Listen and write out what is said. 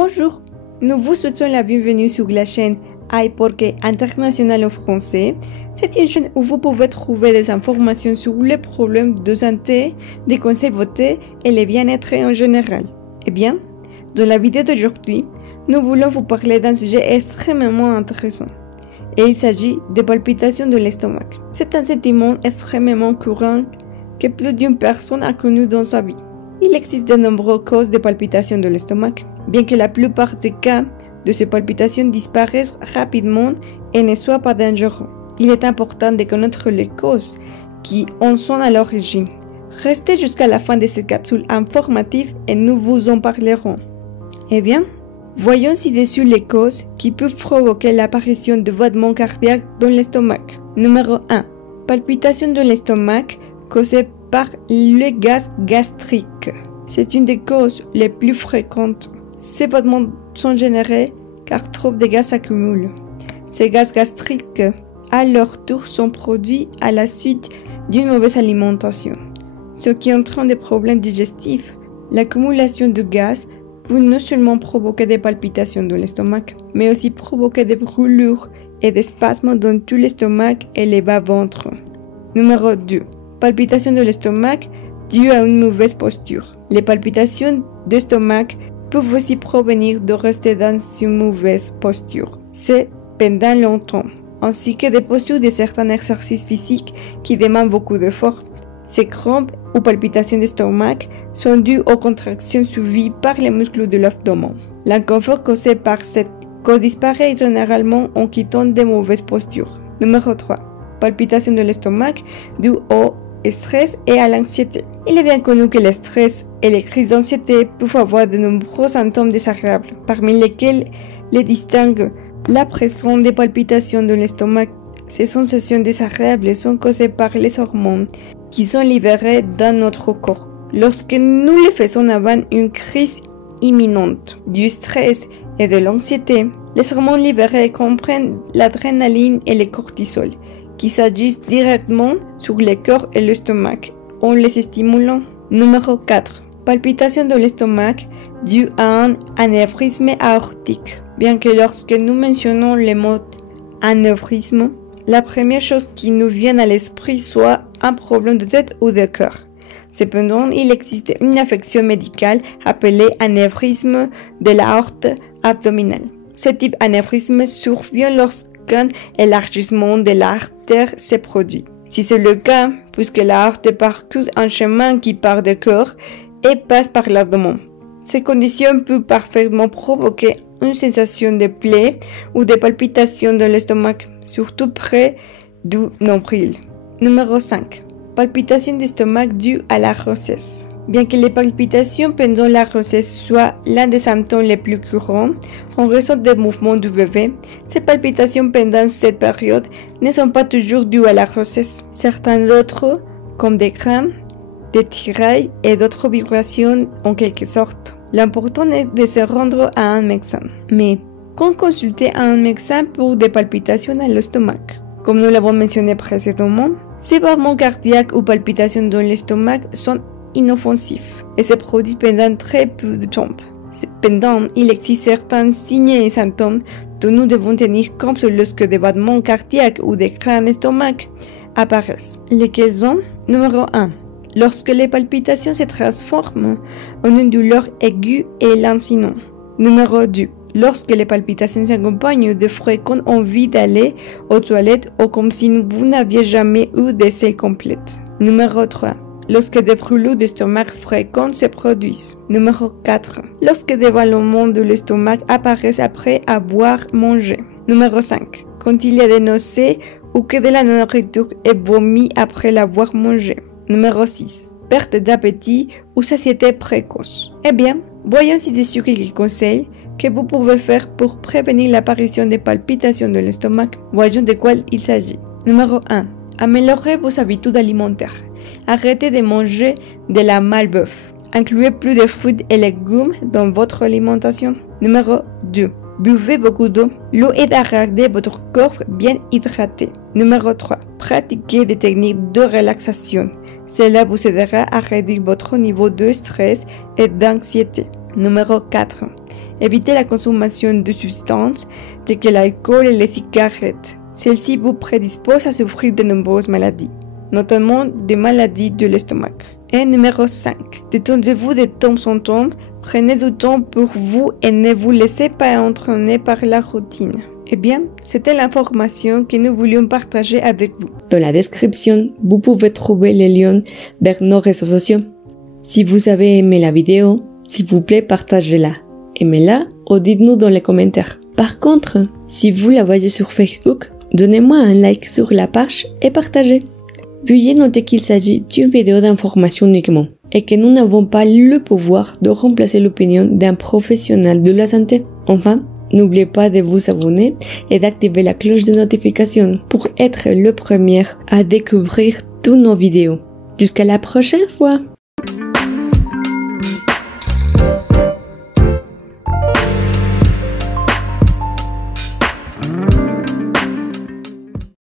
Bonjour, nous vous souhaitons la bienvenue sur la chaîne Ay Porque International en français. C'est une chaîne où vous pouvez trouver des informations sur les problèmes de santé, des conseils votés et le bien-être en général. Eh bien, dans la vidéo d'aujourd'hui, nous voulons vous parler d'un sujet extrêmement intéressant. Et il s'agit des palpitations de l'estomac. C'est un sentiment extrêmement courant que plus d'une personne a connu dans sa vie. Il existe de nombreuses causes de palpitations de l'estomac, bien que la plupart des cas de ces palpitations disparaissent rapidement et ne soient pas dangereux. Il est important de connaître les causes qui en sont à l'origine. Restez jusqu'à la fin de cette capsule informative et nous vous en parlerons. Eh bien, voyons ci-dessus les causes qui peuvent provoquer l'apparition de battements cardiaques dans l'estomac. Numéro 1. Palpitations de l'estomac causées par le gaz gastrique. C'est une des causes les plus fréquentes. Ces battements sont générés car trop de gaz s'accumulent. Ces gaz gastriques, à leur tour, sont produits à la suite d'une mauvaise alimentation, ce qui entraîne des problèmes digestifs. L'accumulation de gaz peut non seulement provoquer des palpitations de l'estomac, mais aussi provoquer des brûlures et des spasmes dans tout l'estomac et les bas-ventres. Numéro 2. Palpitations de l'estomac dues à une mauvaise posture. Les palpitations d'estomac peuvent aussi provenir de rester dans une mauvaise posture, c'est pendant longtemps, ainsi que des postures de certains exercices physiques qui demandent beaucoup d'efforts. Ces crampes ou palpitations d'estomac sont dues aux contractions subies par les muscles de l'abdomen. L'inconfort causé par cette cause disparaît généralement en quittant de mauvaises postures. Numéro 3. Palpitations de l'estomac dues au stress et à l'anxiété. Il est bien connu que le stress et les crises d'anxiété peuvent avoir de nombreux symptômes désagréables, parmi lesquels les distinguent la présence des palpitations de l'estomac. Ces sensations désagréables sont causées par les hormones qui sont libérées dans notre corps lorsque nous les faisons avant une crise imminente. Du stress et de l'anxiété, les hormones libérées comprennent l'adrénaline et le cortisol, qui s'agissent directement sur le corps et l'estomac en les stimulant. Numéro 4. Palpitations de l'estomac dues à un anévrisme aortique. Bien que lorsque nous mentionnons le mot anévrisme, la première chose qui nous vient à l'esprit soit un problème de tête ou de cœur. Cependant, il existe une affection médicale appelée anévrisme de l'aorte abdominale. Ce type d'anévrisme survient lorsqu'un élargissement de l'artère se produit. Si c'est le cas, puisque l'aorte parcourt un chemin qui part du cœur et passe par l'abdomen. Ces conditions peuvent parfaitement provoquer une sensation de plaie ou de palpitations dans l'estomac, surtout près du nombril. Numéro 5. Palpitations d'estomac dues à la grossesse. Bien que les palpitations pendant la grossesse soient l'un des symptômes les plus courants en raison des mouvements du bébé, ces palpitations pendant cette période ne sont pas toujours dues à la grossesse. Certains autres, comme des crampes, des tirailles et d'autres vibrations en quelque sorte. L'important est de se rendre à un médecin. Mais quand consulter un médecin pour des palpitations à l'estomac? Comme nous l'avons mentionné précédemment, ces battements cardiaques ou palpitations dans l'estomac sont inoffensifs et se produisent pendant très peu de temps. Cependant, il existe certains signes et symptômes dont nous devons tenir compte lorsque des battements cardiaques ou des crampes d'estomac apparaissent. Lesquels sont? Numéro 1. Lorsque les palpitations se transforment en une douleur aiguë et lancinante. Numéro 2. Lorsque les palpitations s'accompagnent de fréquentes envies d'aller aux toilettes ou comme si vous n'aviez jamais eu de selle complète. Numéro 3. Lorsque des brûlures d'estomac fréquentes se produisent. Numéro 4. Lorsque des ballonnements de l'estomac apparaissent après avoir mangé. Numéro 5. Quand il y a des nausées ou que de la nourriture est vomi après l'avoir mangé. Numéro 6. Perte d'appétit ou satiété précoce. Eh bien, voyons ci-dessus quelques conseils que vous pouvez faire pour prévenir l'apparition des palpitations de l'estomac. Voyons de quoi il s'agit. Numéro 1. Améliorez vos habitudes alimentaires. Arrêtez de manger de la malbouffe. Incluez plus de fruits et légumes dans votre alimentation. Numéro 2. Buvez beaucoup d'eau. L'eau aide à garder votre corps bien hydraté. Numéro 3. Pratiquez des techniques de relaxation. Cela vous aidera à réduire votre niveau de stress et d'anxiété. Numéro 4. Évitez la consommation de substances telles que l'alcool et les cigarettes. Celles-ci vous prédisposent à souffrir de nombreuses maladies, notamment des maladies de l'estomac. Et numéro 5. Détendez-vous de temps en temps, prenez du temps pour vous et ne vous laissez pas entraîner par la routine. Eh bien, c'était l'information que nous voulions partager avec vous. Dans la description, vous pouvez trouver les liens vers nos réseaux sociaux. Si vous avez aimé la vidéo, s'il vous plaît, partagez-la. Aimez-la ou dites-nous dans les commentaires. Par contre, si vous la voyez sur Facebook, donnez-moi un like sur la page et partagez. Veuillez noter qu'il s'agit d'une vidéo d'information uniquement et que nous n'avons pas le pouvoir de remplacer l'opinion d'un professionnel de la santé. Enfin, n'oubliez pas de vous abonner et d'activer la cloche de notification pour être le premier à découvrir toutes nos vidéos. Jusqu'à la prochaine fois!